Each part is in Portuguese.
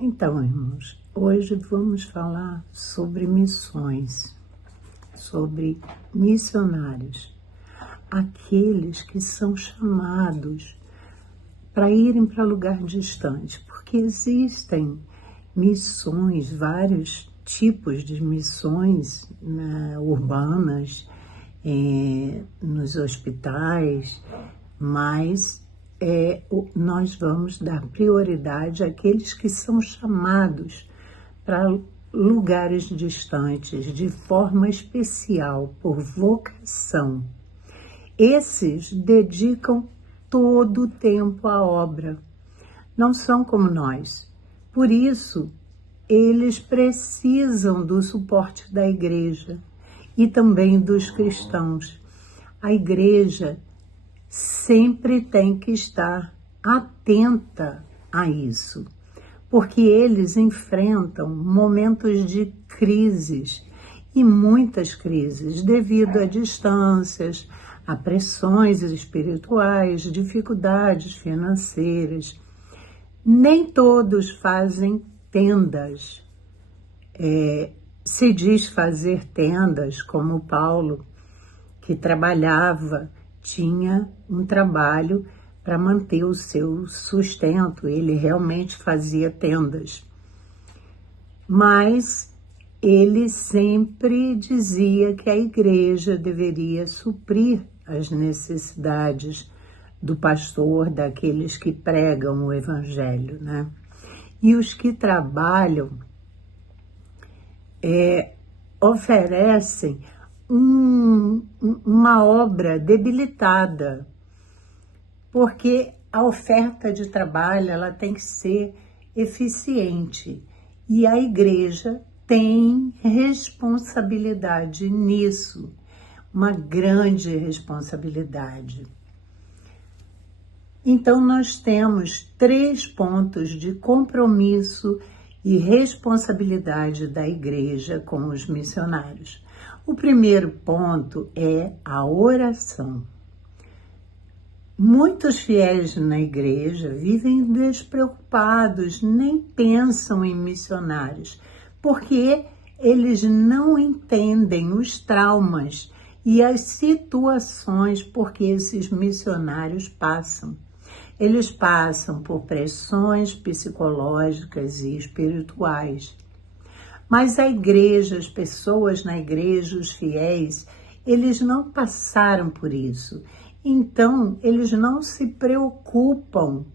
Então, irmãos, hoje vamos falar sobre missões, sobre missionários, aqueles que são chamados para irem para lugar distante, porque existem missões, vários tipos de missões, né, urbanas, nos hospitais, mas nós vamos dar prioridade àqueles que são chamados para lugares distantes, de forma especial, por vocação. Esses dedicam todo o tempo à obra, não são como nós. Por isso, eles precisam do suporte da igreja e também dos cristãos. A igreja sempre tem que estar atenta a isso, porque eles enfrentam momentos de crises, e muitas crises, devido a distâncias, a pressões espirituais, dificuldades financeiras. Nem todos fazem tendas. Se diz fazer tendas, como Paulo, que trabalhava, tinha um trabalho para manter o seu sustento, ele realmente fazia tendas. Mas ele sempre dizia que a igreja deveria suprir as necessidades do pastor, daqueles que pregam o evangelho, né? E os que trabalham oferecem uma obra debilitada, porque a oferta de trabalho ela tem que ser eficiente e a igreja tem responsabilidade nisso, uma grande responsabilidade. Então nós temos 3 pontos de compromisso e responsabilidade da igreja com os missionários. O primeiro ponto é a oração. Muitos fiéis na igreja vivem despreocupados, nem pensam em missionários, porque eles não entendem os traumas e as situações por que esses missionários passam. Eles passam por pressões psicológicas e espirituais. Mas a igreja, as pessoas na igreja, os fiéis, eles não passaram por isso. Então, eles não se preocupam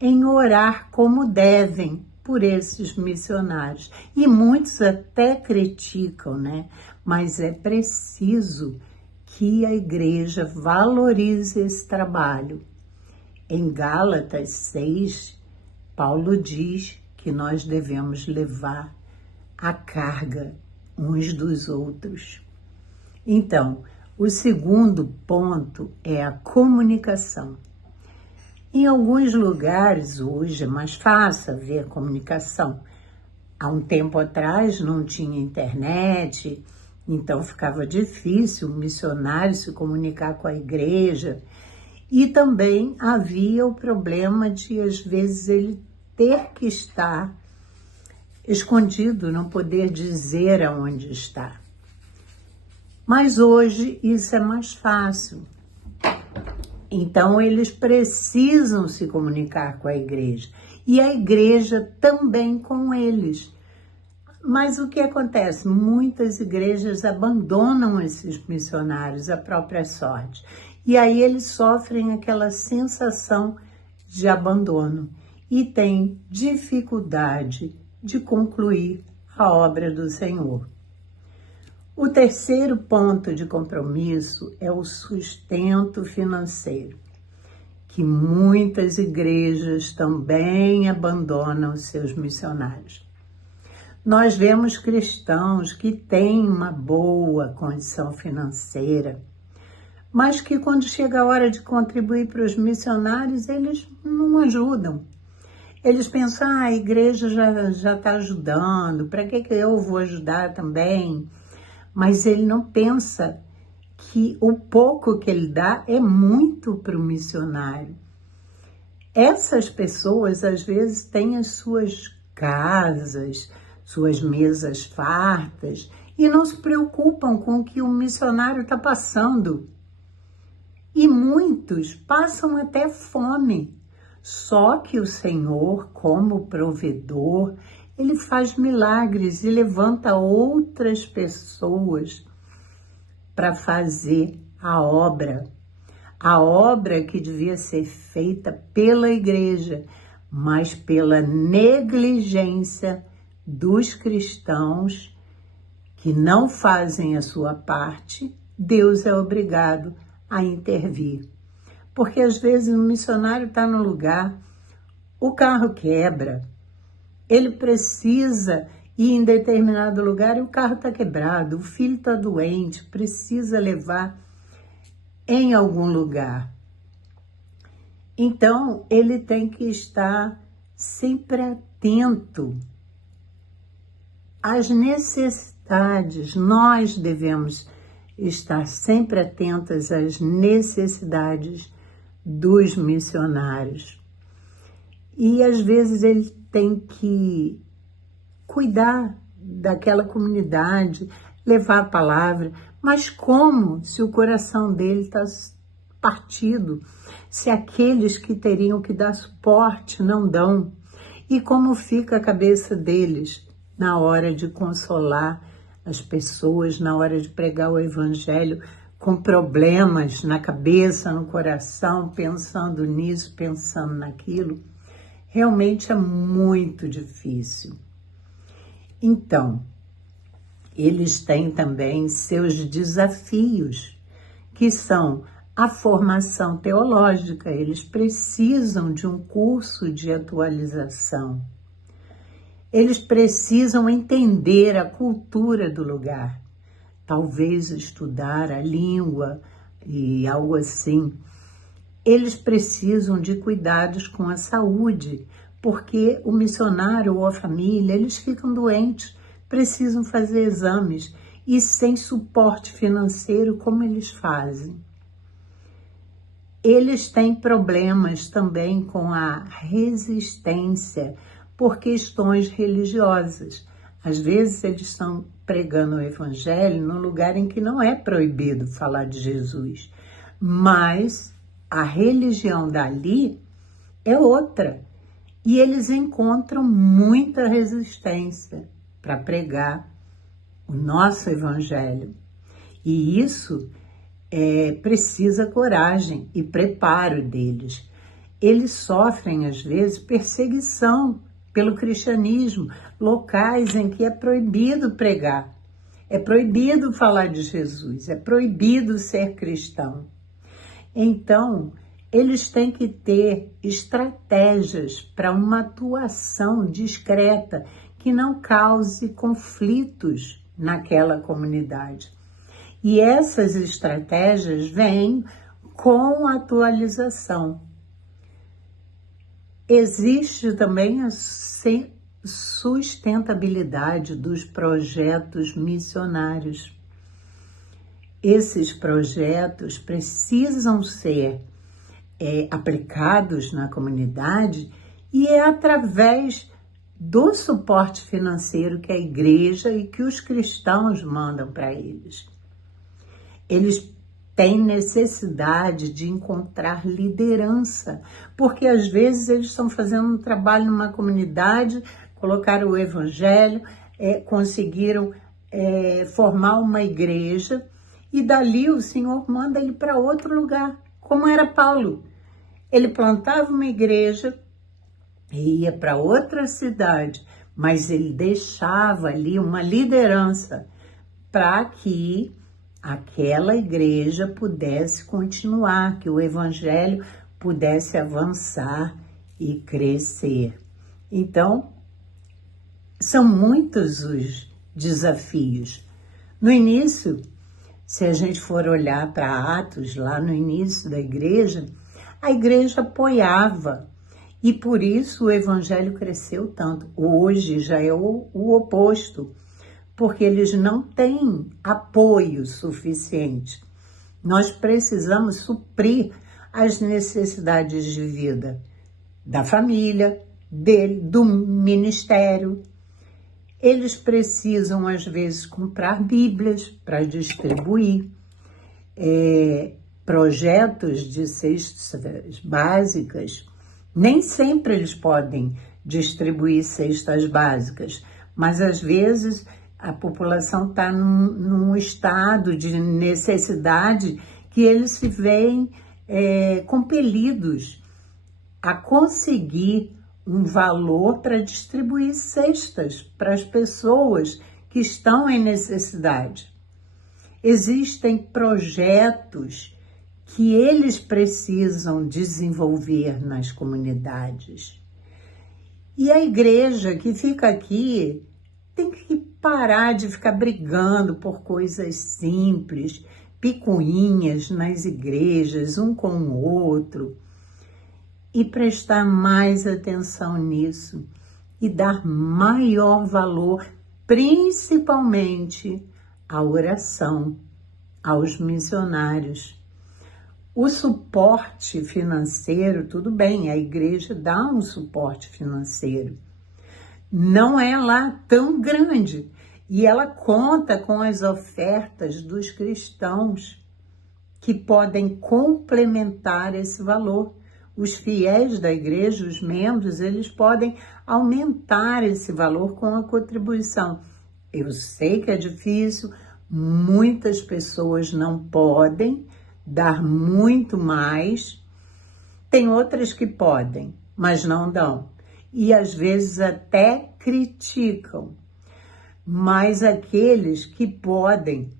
em orar como devem por esses missionários. E muitos até criticam, né? Mas é preciso que a igreja valorize esse trabalho. Em Gálatas 6, Paulo diz que nós devemos levar a carga uns dos outros. Então, o segundo ponto é a comunicação. Em alguns lugares hoje é mais fácil haver comunicação. Há um tempo atrás não tinha internet, então ficava difícil o missionário se comunicar com a igreja. E também havia o problema de, às vezes, ele ter que estar escondido, não poder dizer aonde está. Mas hoje isso é mais fácil. Então eles precisam se comunicar com a igreja. E a igreja também com eles. Mas o que acontece? Muitas igrejas abandonam esses missionários à própria sorte. E aí eles sofrem aquela sensação de abandono e têm dificuldade de concluir a obra do Senhor. O terceiro ponto de compromisso é o sustento financeiro, que muitas igrejas também abandonam seus missionários. Nós vemos cristãos que têm uma boa condição financeira, mas que quando chega a hora de contribuir para os missionários, eles não ajudam. Eles pensam, a igreja já está ajudando, para que eu vou ajudar também? Mas ele não pensa que o pouco que ele dá é muito para o missionário. Essas pessoas, às vezes, têm as suas casas, suas mesas fartas, e não se preocupam com o que o missionário está passando. E muitos passam até fome. Só que o Senhor, como provedor, Ele faz milagres e levanta outras pessoas para fazer a obra que devia ser feita pela igreja, mas pela negligência dos cristãos que não fazem a sua parte, Deus é obrigado a intervir. Porque às vezes o missionário está no lugar, o carro quebra, ele precisa ir em determinado lugar e o carro está quebrado, o filho está doente, precisa levar em algum lugar. Então, ele tem que estar sempre atento às necessidades. Nós devemos estar sempre atentos às necessidades dos missionários. E, às vezes, ele tem que cuidar daquela comunidade, levar a palavra, mas como se o coração dele está partido, se aqueles que teriam que dar suporte não dão, e como fica a cabeça deles na hora de consolar as pessoas, na hora de pregar o evangelho, com problemas na cabeça, no coração, pensando nisso, pensando naquilo, realmente é muito difícil. Então, eles têm também seus desafios, que são a formação teológica. Eles precisam de um curso de atualização. Eles precisam entender a cultura do lugar, talvez estudar a língua e algo assim. Eles precisam de cuidados com a saúde, porque o missionário ou a família, eles ficam doentes, precisam fazer exames e sem suporte financeiro, como eles fazem? Eles têm problemas também com a resistência por questões religiosas. Às vezes eles estão pregando o evangelho num lugar em que não é proibido falar de Jesus, mas a religião dali é outra e eles encontram muita resistência para pregar o nosso evangelho. E isso precisa coragem e preparo deles. Eles sofrem, às vezes, perseguição pelo cristianismo, locais em que é proibido pregar, é proibido falar de Jesus, é proibido ser cristão. Então, eles têm que ter estratégias para uma atuação discreta que não cause conflitos naquela comunidade. E essas estratégias vêm com a atualização. Existe também a sustentabilidade dos projetos missionários. Esses projetos precisam ser aplicados na comunidade e é através do suporte financeiro que a igreja e que os cristãos mandam para eles. Eles têm necessidade de encontrar liderança, porque às vezes eles estão fazendo um trabalho numa comunidade, colocaram o evangelho, conseguiram formar uma igreja, e dali o Senhor manda ele para outro lugar, como era Paulo. Ele plantava uma igreja e ia para outra cidade, mas ele deixava ali uma liderança para que aquela igreja pudesse continuar, que o evangelho pudesse avançar e crescer. Então, são muitos os desafios. No início, se a gente for olhar para Atos, lá no início da igreja, a igreja apoiava e por isso o evangelho cresceu tanto. Hoje já é o oposto, porque eles não têm apoio suficiente. Nós precisamos suprir as necessidades de vida da família, do ministério. Eles precisam, às vezes, comprar Bíblias para distribuir, projetos de cestas básicas. Nem sempre eles podem distribuir cestas básicas, mas às vezes a população está num estado de necessidade que eles se veem compelidos a conseguir um valor para distribuir cestas para as pessoas que estão em necessidade. Existem projetos que eles precisam desenvolver nas comunidades. E a igreja que fica aqui tem que parar de ficar brigando por coisas simples, picuinhas nas igrejas, um com o outro, e prestar mais atenção nisso e dar maior valor, principalmente à oração, aos missionários. O suporte financeiro, tudo bem, a igreja dá um suporte financeiro. Não é lá tão grande e ela conta com as ofertas dos cristãos que podem complementar esse valor. Os fiéis da igreja, os membros, eles podem aumentar esse valor com a contribuição. Eu sei que é difícil, muitas pessoas não podem dar muito mais. Tem outras que podem, mas não dão. E às vezes até criticam. Mas aqueles que podem,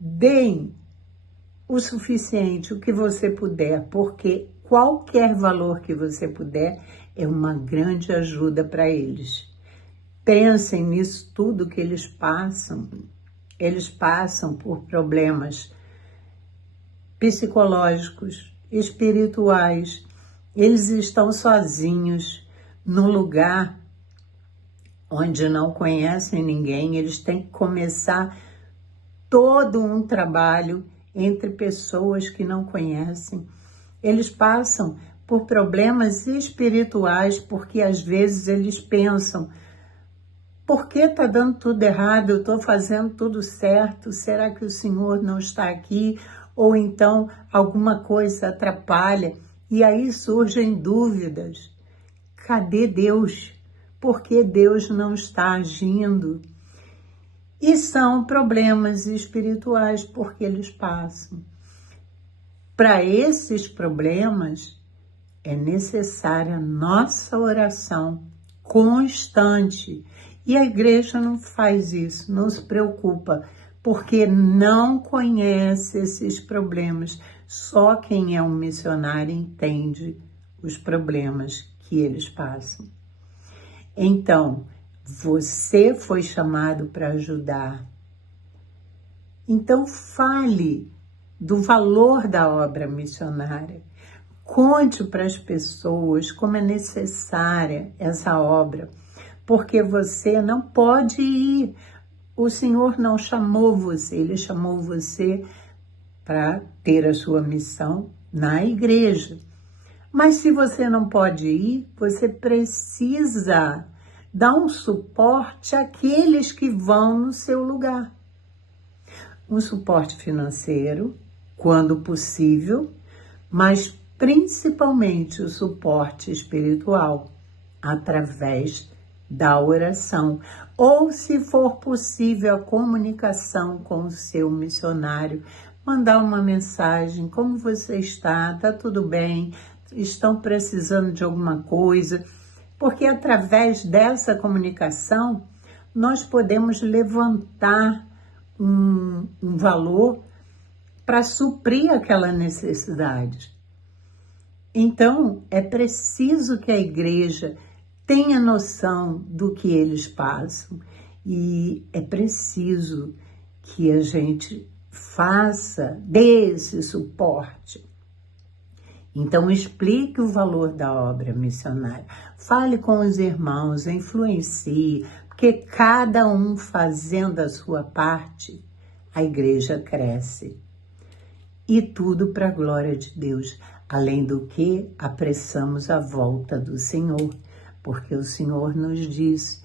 deem o suficiente, o que você puder, porque qualquer valor que você puder é uma grande ajuda para eles. Pensem nisso tudo que eles passam. Eles passam por problemas psicológicos, espirituais. Eles estão sozinhos num lugar onde não conhecem ninguém. Eles têm que começar todo um trabalho entre pessoas que não conhecem. Eles passam por problemas espirituais porque às vezes eles pensam: por que está dando tudo errado? Eu estou fazendo tudo certo. Será que o Senhor não está aqui? Ou então alguma coisa atrapalha? E aí surgem dúvidas. Cadê Deus? Por que Deus não está agindo? E são problemas espirituais porque eles passam. Para esses problemas, é necessária nossa oração constante. E a igreja não faz isso, não se preocupa, porque não conhece esses problemas. Só quem é um missionário entende os problemas que eles passam. Então, você foi chamado para ajudar. Então, fale do valor da obra missionária. Conte para as pessoas como é necessária essa obra, porque você não pode ir. O Senhor não chamou você, Ele chamou você para ter a sua missão na igreja. Mas se você não pode ir, você precisa dar um suporte àqueles que vão no seu lugar. Um suporte financeiro, quando possível, mas principalmente o suporte espiritual, através da oração. Ou, se for possível, a comunicação com o seu missionário, mandar uma mensagem: como você está? Está tudo bem? Estão precisando de alguma coisa? Porque através dessa comunicação, nós podemos levantar um valor para suprir aquela necessidade. Então, é preciso que a igreja tenha noção do que eles passam e é preciso que a gente dê esse suporte. Então, explique o valor da obra missionária. Fale com os irmãos, influencie, porque cada um fazendo a sua parte, a igreja cresce. E tudo para a glória de Deus. Além do que, apressamos a volta do Senhor. porque o Senhor nos diz: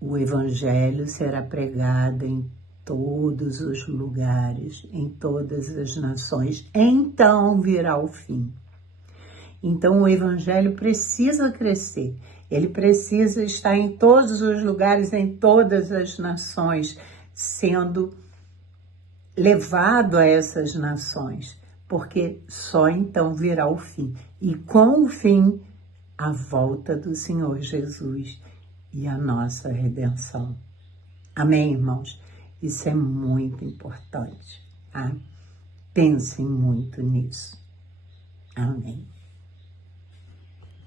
o Evangelho será pregado em todos os lugares, em todas as nações, então virá o fim. Então o Evangelho precisa crescer, ele precisa estar em todos os lugares, em todas as nações, sendo levado a essas nações, porque só então virá o fim. E com o fim, a volta do Senhor Jesus e a nossa redenção. Amém, irmãos? Isso é muito importante, tá? Pensem muito nisso. Amém.